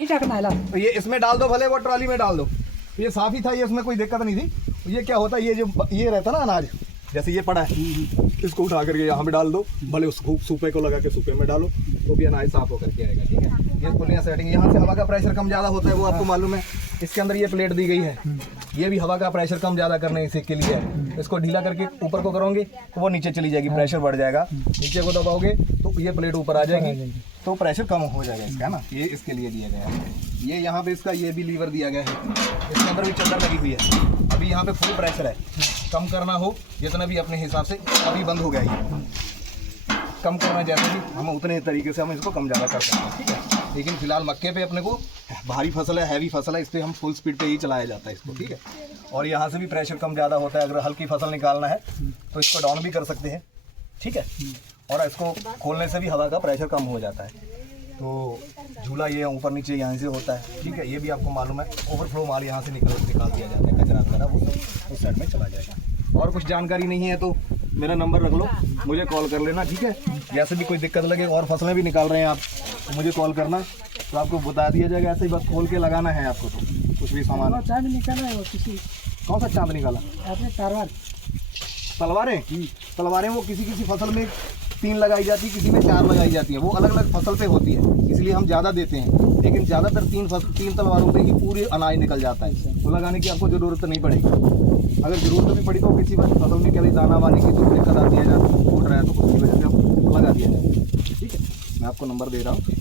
तो ये इसमें डाल दो, भले वो ट्रॉली में डाल दो। ये साफ ही था, ये इसमें कोई दिक्कत नहीं थी। ये क्या होता है, ये जो ये रहता ना अनाज, जैसे ये पड़ा है, इसको उठा करके यहाँ पे डाल दो, भले उस सूपे को लगा के सूपे में डालो तो भी अनाज साफ होकर के आएगा। ठीक है, ये पुलिया सेटिंग, यहाँ से हवा का प्रेशर कम ज़्यादा होता है, वो आपको मालूम है। इसके अंदर ये प्लेट दी गई है, ये भी हवा का प्रेशर कम ज़्यादा करने के लिए है। इसको ढीला करके ऊपर को करोगे तो वो नीचे चली जाएगी, प्रेशर बढ़ जाएगा। नीचे को दबाओगे तो ये प्लेट ऊपर आ जाएगी, तो प्रेशर कम हो जाएगा इसका, है ना। ये इसके लिए दिया गया है। ये यहाँ पे इसका ये भी लीवर दिया गया है, इसके अंदर भी चद्दर लगी हुई है। अभी यहाँ पे फुल प्रेशर है, कम करना हो जितना भी अपने हिसाब से, अभी बंद हो गया ये। कम करना जैसे भी हम उतने तरीके से हम इसको कम ज़्यादा कर सकते हैं। ठीक है, लेकिन फिलहाल मक्के पे अपने को भारी फसल है, हैवी फसल है, इस पर हम फुल स्पीड पे ही चलाया जाता है इसको। ठीक है, और यहाँ से भी प्रेशर कम ज़्यादा होता है। अगर हल्की फसल निकालना है तो इसको डाउन भी कर सकते हैं। ठीक है, और इसको खोलने से भी हवा का प्रेशर कम हो जाता है। तो झूला ये ऊपर नीचे यहाँ से होता है। ठीक है, ये भी आपको मालूम है। ओवरफ्लो माल यहाँ से निकाल दिया जाता है, कचरा वगैरह वो सब उस साइड में चला जाएगा। और कुछ जानकारी नहीं है तो मेरा नंबर रख लो, मुझे कॉल कर लेना। ठीक है, जैसे भी कोई दिक्कत लगे और फसलें भी निकाल रहे हैं आप तो मुझे कॉल करना, तो आपको बता दिया जाएगा। ऐसे ही बस खोल के लगाना है आपको, तो कुछ भी सामान। चांद निकाला है वो किसी, कौन सा चांद निकाला आपने तलवार? तलवारें वो किसी किसी फसल में 3 लगाई जाती है, किसी में 4 लगाई जाती है। वो अलग अलग फसल पे होती है, इसलिए हम ज़्यादा देते हैं। लेकिन ज़्यादातर 3 तलवारों पे ही पूरी अनाज निकल जाता है। वो लगाने की आपको ज़रूरत नहीं पड़ेगी। अगर ज़रूरत भी पड़ी तो किसी फसल में कभी दाना वाने की तो दिक्कत आती है, फूट रहा है तो उसकी वजह से हम लगा दिया जाए। ठीक है, मैं आपको नंबर दे रहा हूँ।